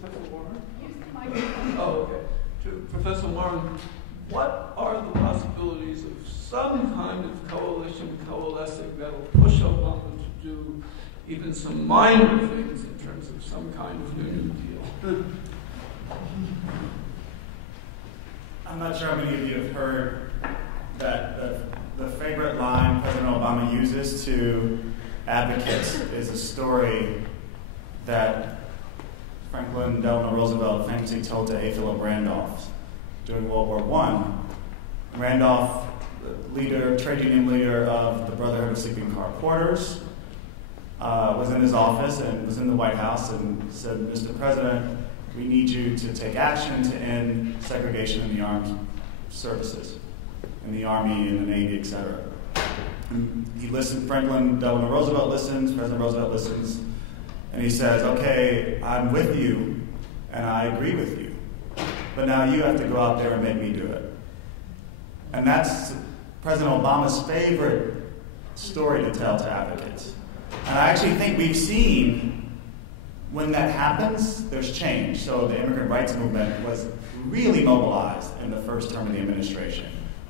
Professor Warren? Oh, okay. To Professor Warren, what are the possibilities of some kind of coalition coalescing that will push Obama to do even some minor things in terms of some kind of New Deal? I'm not sure how many of you have heard that the favorite line President Obama uses to advocates is a story that Franklin Delano Roosevelt famously told to A. Philip Randolph during World War I. Randolph, the trade union leader of the Brotherhood of Sleeping Car Porters, was in his office and was in the White House and said, "Mr. President, we need you to take action to end segregation in the armed services, in the Army, in the Navy, etc." And he listened, Franklin Delano Roosevelt listens, President Roosevelt listens, and he says, "Okay, I'm with you, and I agree with you, but now you have to go out there and make me do it." And that's President Obama's favorite story to tell to advocates. And I actually think we've seen when that happens, there's change. So the immigrant rights movement was really mobilized in the first term of the administration,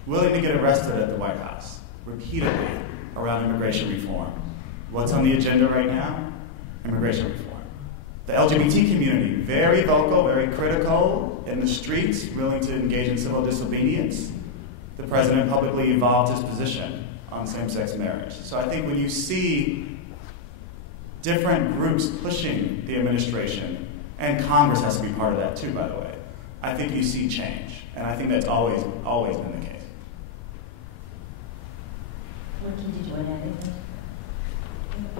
willing to get arrested at the White House repeatedly around immigration reform. What's on the agenda right now? Immigration reform. The LGBT community, very vocal, very critical in the streets, willing to engage in civil disobedience. The president publicly evolved his position on same-sex marriage. So I think when you see different groups pushing the administration, and Congress has to be part of that too, by the way, I think you see change. And I think that's always been the case. Rickie, did you want to add anything?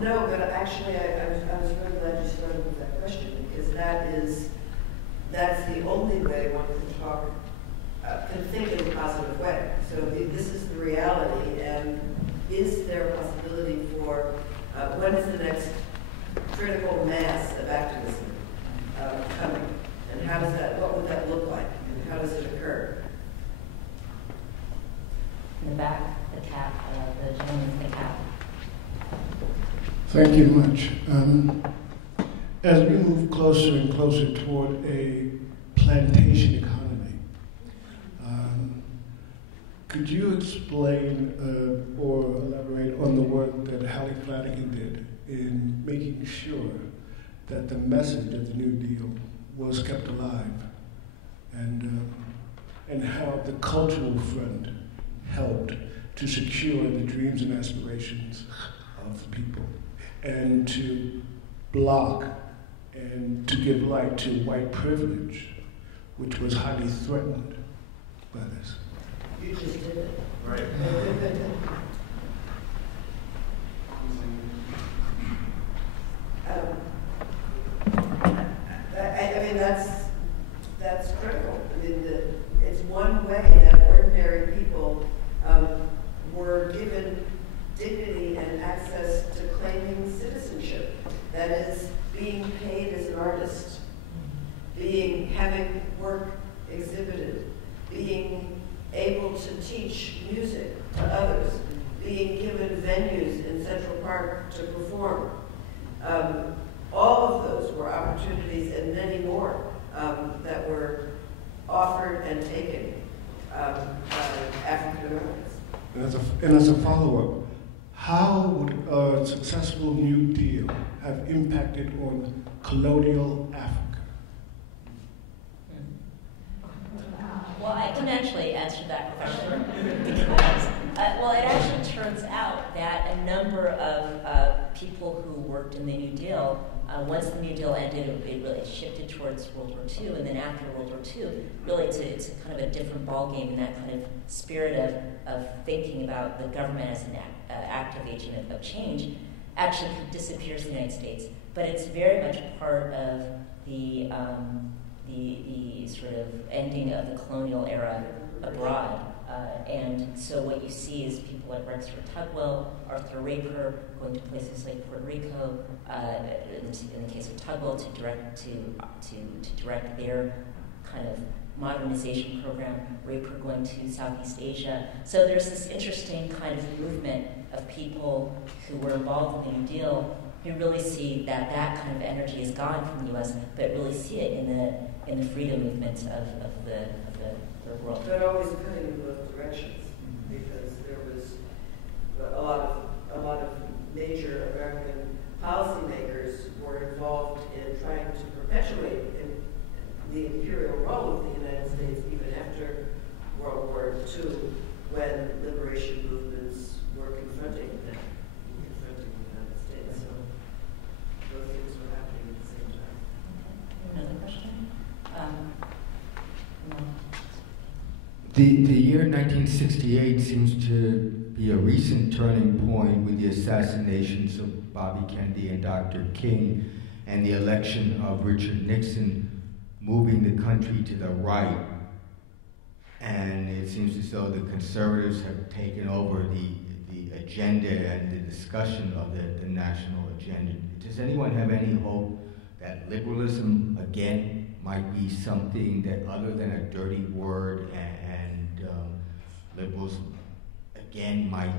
No, but actually I was really glad you started with that question, because that's the only way one can talk, can think in a positive way. So this is the reality, and is there a possibility for, when is the next critical mass of activism coming? And what would that look like? And how does it occur? In the back, the gentleman in the cap. Thank you much. As we move closer and closer toward a plantation economy, could you explain or elaborate on the work that Hallie Flanagan did in making sure that the message of the New Deal was kept alive, and how the cultural front helped to secure the dreams and aspirations of the people, and to block and to give light to white privilege, which was highly threatened by this? You just did it. Right. I mean, that's critical. I mean, it's one way that ordinary people were given dignity and access to claiming citizenship. That is, being paid as an artist, having work exhibited, being able to teach music to others, being given venues in Central Park to perform. All of those were opportunities, and many more that were offered and taken by African Americans. And as a follow-up, how would a successful New Deal have impacted on colonial Africa? Well, I can actually answer that question because, it actually turns out that a number of people who worked in the New Deal, once the New Deal ended, it really shifted towards World War II, and then after World War II, really it's kind of a different ballgame in that kind of spirit of thinking about the government as an active agent of change, actually disappears in the United States. But it's very much part of the sort of ending of the colonial era abroad. And so what you see is people like Rexford Tugwell, Arthur Raper, going to places like Puerto Rico, in the case of Tugwell, to direct their kind of modernization program, Raper going to Southeast Asia. So there's this interesting kind of movement of people who were involved in the New Deal who really see that that kind of energy is gone from the U.S., but really see it in the freedom movement of the world. But always cutting in both directions, because there was a lot of major American policymakers were involved in trying to perpetuate the imperial role of the United States even after World War II, when liberation movements were confronting the United States. So those things were happening at the same time. Okay. Another question? No. The year 1968 seems to be a recent turning point with the assassinations of Bobby Kennedy and Dr. King and the election of Richard Nixon, moving the country to the right. And it seems as though the conservatives have taken over the agenda and the discussion of the national agenda. Does anyone have any hope that liberalism, again, might be something that other than a dirty word, and liberals, again, might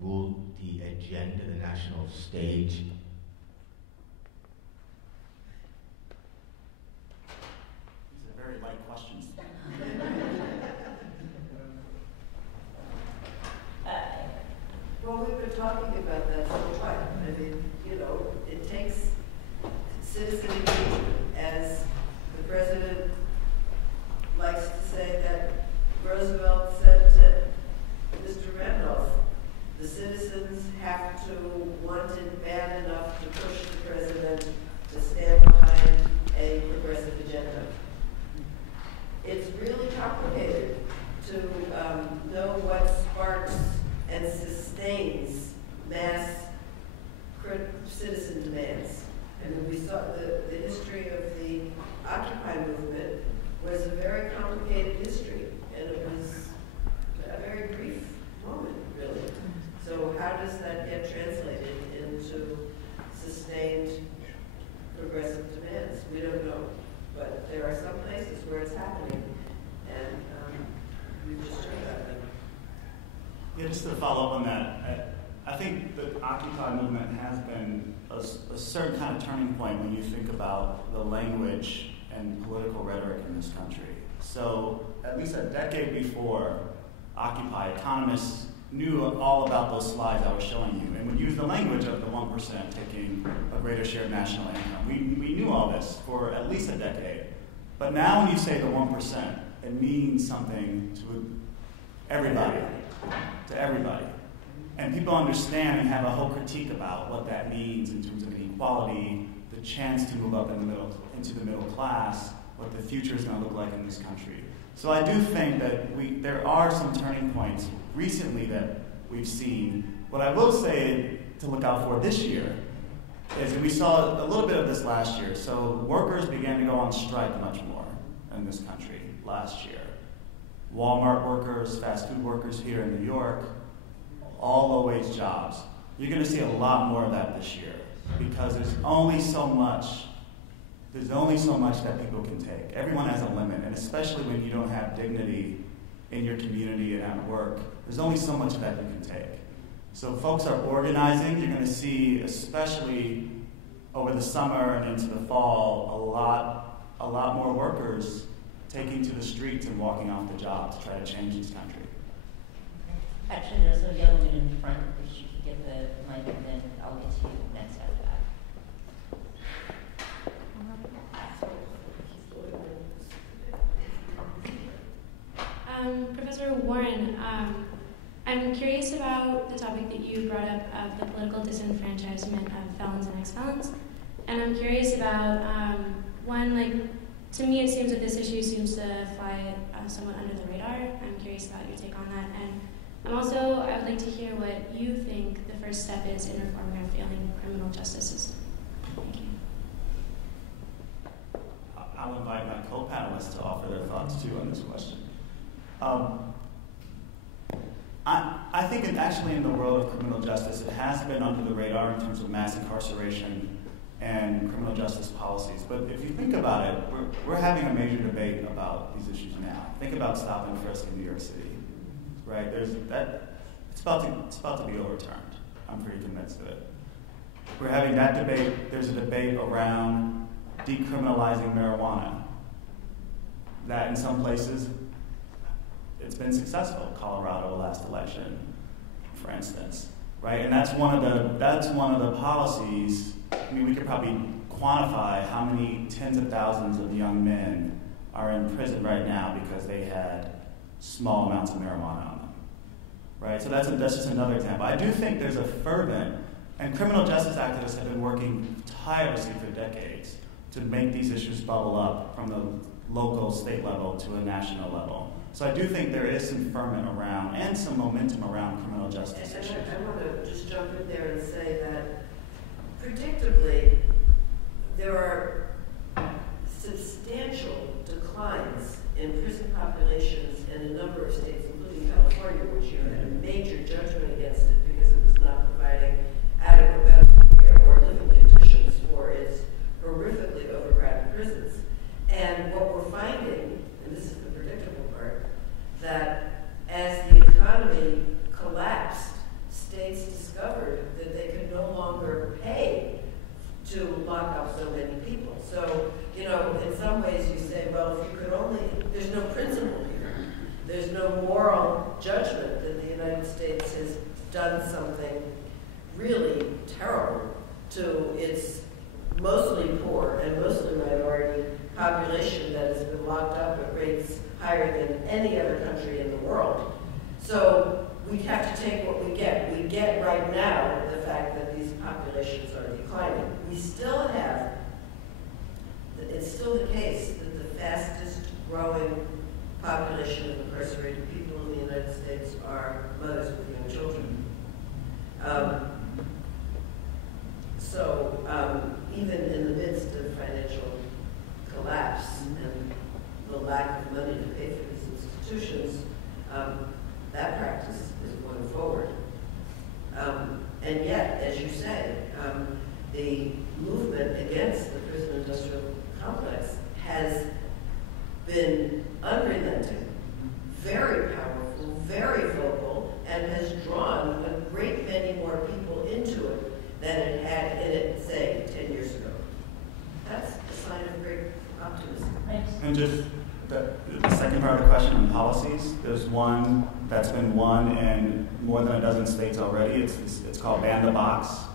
rule the agenda, the national stage? These are very light questions. Well, we've been talking about that for a while. I mean, it takes citizen engagement, as the president likes to say that Roosevelt said to Mr. Randolph, the citizens have to want it bad enough to push the president to stand behind a progressive agenda. It's really complicated to know what sparks and sustains mass citizen demands. And we saw the history of the Occupy movement was a very complicated history, and it was a very brief moment, really. So how does that get translated into sustained progressive demands? We don't know, but there are some places where it's happening, and we've just heard about them. Yeah, just to follow up on that, I think the Occupy movement has been a certain kind of turning point when you think about the language and political rhetoric in this country. So at least a decade before Occupy, economists knew all about those slides I was showing you and would use the language of the 1% taking a greater share of national income. We knew all this for at least a decade. But now when you say the 1%, it means something to everybody. To everybody. And people understand and have a whole critique about what that means in terms of inequality, the chance to move up into the middle class, what the future is going to look like in this country. So I do think that there are some turning points recently that we've seen. What I will say to look out for this year is that we saw a little bit of this last year. So workers began to go on strike much more in this country last year. Walmart workers, fast food workers here in New York, all low-wage jobs. You're going to see a lot more of that this year because there's only so much that people can take. Everyone has a limit, and especially when you don't have dignity in your community and at work, there's only so much that you can take. So folks are organizing. You're going to see, especially over the summer and into the fall, a lot more workers taking to the streets and walking off the job to try to change this country. Actually, there's a young woman in front. If you could get the mic, and then I'll get to you next after that. Professor Warren, I'm curious about the topic that you brought up of the political disenfranchisement of felons and ex-felons. And I'm curious about, to me it seems that this issue seems to fly somewhat under the radar. I'm curious about your take on that. And I would like to hear what you think the first step is in reforming our failing criminal justice system. Thank you. I'll invite my co-panelists to offer their thoughts too on this question. I think actually in the world of criminal justice, it has been under the radar in terms of mass incarceration and criminal justice policies. But if you think about it, we're having a major debate about these issues now. Think about stop and frisk in New York City, right? It's about to be overturned. I'm pretty convinced of it. We're having that debate. There's a debate around decriminalizing marijuana. That in some places, it's been successful. Colorado last election, for instance, right? And that's one of the policies. I mean, we could probably quantify how many tens of thousands of young men are in prison right now because they had small amounts of marijuana on them, right? So that's just another example. I do think there's a fervent, and criminal justice activists have been working tirelessly for decades to make these issues bubble up from the local, state level to a national level. So I do think there is some ferment around and some momentum around criminal justice issues. I want to just jump in there and say that, predictably, there are substantial declines in prison populations in a number of states, including California, which had a major judgment against it because it was not providing adequate medical care or living conditions for its horrifically overcrowded prisons. And what we're finding, and this is the predictable part, that as the economy collapsed, states discovered that they could no longer pay to lock up so many people. So, in some ways you say, well, if you could only, there's no principle here. There's no moral judgment that the United States has done something really terrible to its mostly poor and mostly minority population that has been locked up at rates higher than any other country in the world. So we have to take what we get. We get right now the fact that these populations are declining. We still have, it's still the case that the fastest growing population of incarcerated people in the United States are mothers with young children. Even in the midst of financial collapse and the lack of money to pay for these institutions, that practice is going forward. And yet, as you say, the movement against the prison industrial complex has been unrelenting, very powerful, very vocal, and has drawn a great many more people into it than it had in it, say, 10 years ago. That's a sign of great optimism. And just the second part of the question on policies, there's one that's been won in more than a dozen states already. It's called Ban the Box,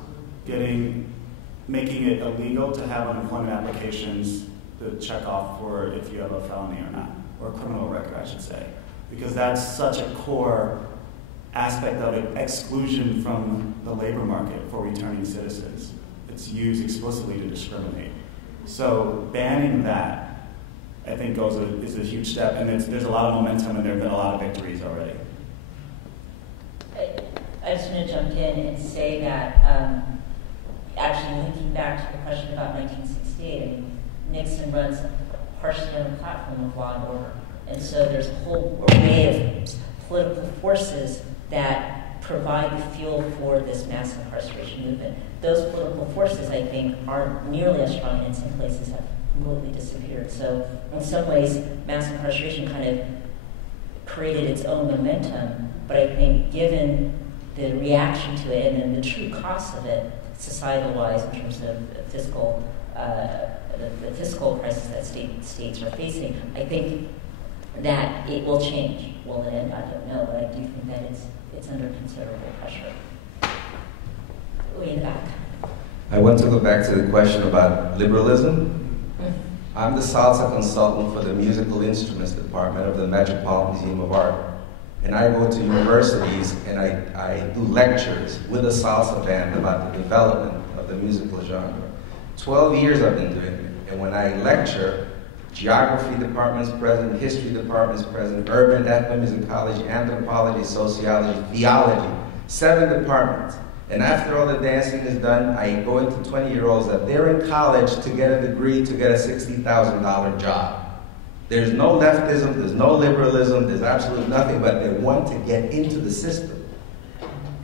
making it illegal to have unemployment applications to check off for if you have a felony or not, or a criminal record, I should say. Because that's such a core aspect of it, exclusion from the labor market for returning citizens. It's used explicitly to discriminate. So banning that, I think, is a huge step, and there's a lot of momentum, and there have been a lot of victories already. I just want to jump in and say that, actually linking back to the question about 1968, I mean, Nixon runs partially on the platform of law and order. And so there's a whole array of political forces that provide the fuel for this mass incarceration movement. Those political forces, I think, aren't nearly as strong, and in some places have completely disappeared. So in some ways, mass incarceration kind of created its own momentum, but I think given the reaction to it and then the true cost of it, societal-wise, in terms of fiscal, the fiscal crisis that states are facing, I think that it will change. Will it end? I don't know, but I do think that it's under considerable pressure. Way in the back. I want to go back to the question about liberalism. I'm the salsa consultant for the Musical Instruments Department of the Metropolitan Museum of Art. And I go to universities and I do lectures with a salsa band about the development of the musical genre. 12 years I've been doing it. And when I lecture, geography departments present, history departments present, urban ethnomusicology, anthropology, sociology, theology, 7 departments. And after all the dancing is done, I go into 20-year-olds that they're in college to get a degree to get a $60,000 job. There's no leftism, there's no liberalism, there's absolutely nothing, but they want to get into the system.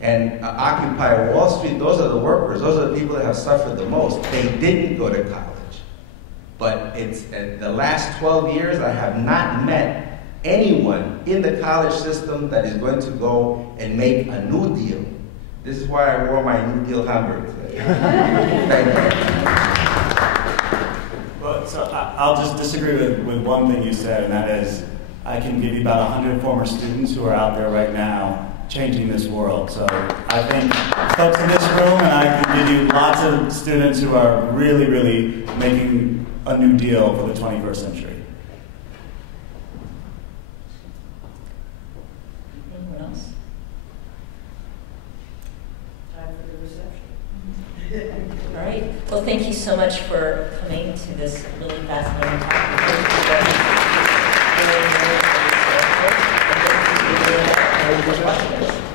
and Occupy Wall Street, those are the workers, those are the people that have suffered the most. They didn't go to college. But it's the last 12 years, I have not met anyone in the college system that is going to go and make a New Deal. This is why I wore my New Deal Hamburg today. Thank you. Well, so I'll just disagree with one thing you said, and that is I can give you about 100 former students who are out there right now changing this world. So I think folks in this room, and I can give you lots of students who are really, really making a new deal for the 21st century. Anyone else? Time for the reception. All right. Well, thank you so much for coming to this really fascinating talk. Thank you for watching us.